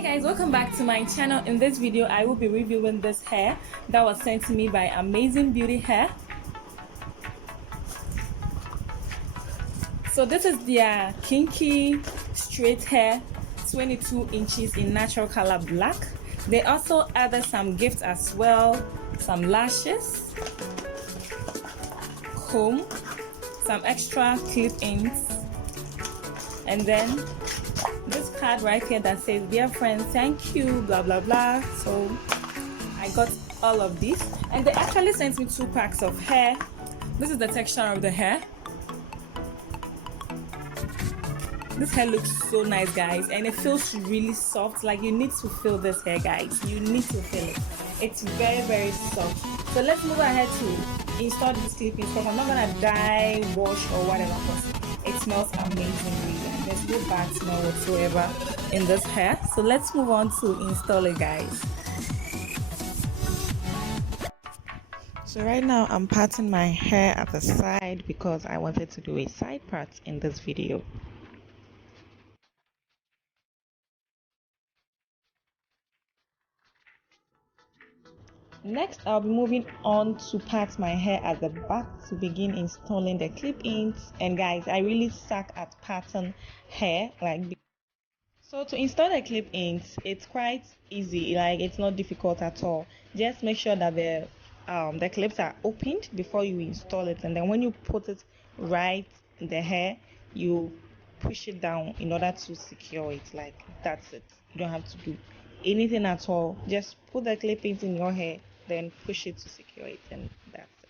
Hey guys, welcome back to my channel. In this video I will be reviewing this hair that was sent to me by Amazing Beauty Hair. So this is their kinky straight hair, 22 inches in natural color black. They also added some gifts as well, some lashes, comb, some extra clip-ins, and then this card right here that says, "Dear friend, thank you, blah blah blah." So I got all of these, and they actually sent me 2 packs of hair. This is the texture of the hair. This hair looks so nice, guys, and it feels really soft. Like, you need to feel this hair, guys. You need to feel it. It's very soft. So let's move ahead to install this clip-in stuff. I'm not gonna dye, wash, or whatever, because it smells amazingly. There's no bad smell whatsoever in this hair. So let's move on to install it, guys. So right now I'm parting my hair at the side because I wanted to do a side part in this video. Next, I'll be moving on to part my hair at the back to begin installing the clip-ins. And guys, I really suck at parting hair. So to install the clip-ins, it's quite easy. Like, it's not difficult at all. Just make sure that the clips are opened before you install it, and then when you put it right in the hair, you push it down in order to secure it. Like, that's it. You don't have to do anything at all. Just put the clip-ins in your hair, then push it to secure it, and that's it.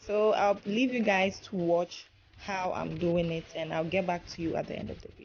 So I'll leave you guys to watch how I'm doing it, and I'll get back to you at the end of the video.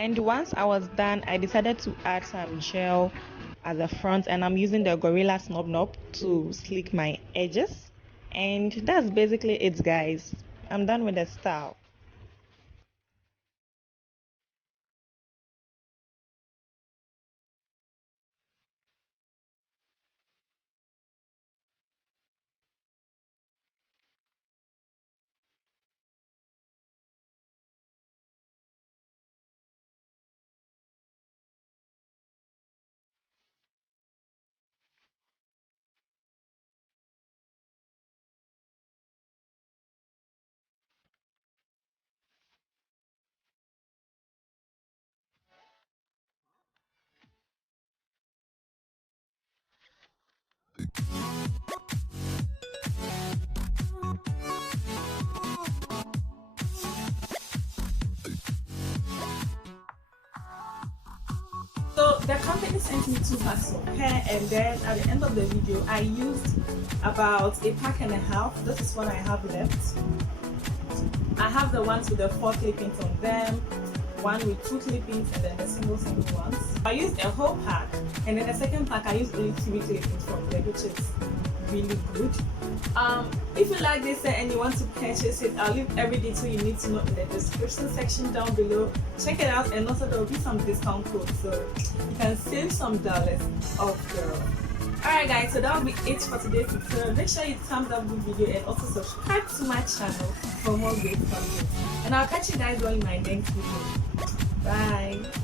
And once I was done, I decided to add some gel at the front, and I'm using the Gorilla Snob Knob to slick my edges. And that's basically it, guys. I'm done with the style. So the company sent me 2 packs of hair, and then at the end of the video I used about a pack and a half. This is what I have left. I have the ones with the 4 clippings on them, one with 2 clippings, and then the single ones. I used a whole pack, and then the second pack I used only 3 clippings from there, which is really good. If you like this and you want to purchase it, I'll leave every detail you need to know in the description section down below. Check it out, and also there will be some discount codes, so you can save some dollars off, girl. Alright guys, so that will be it for today's tutorial. Make sure you thumbs up the video and also subscribe to my channel for more great content. And I'll catch you guys all in my next video. Bye!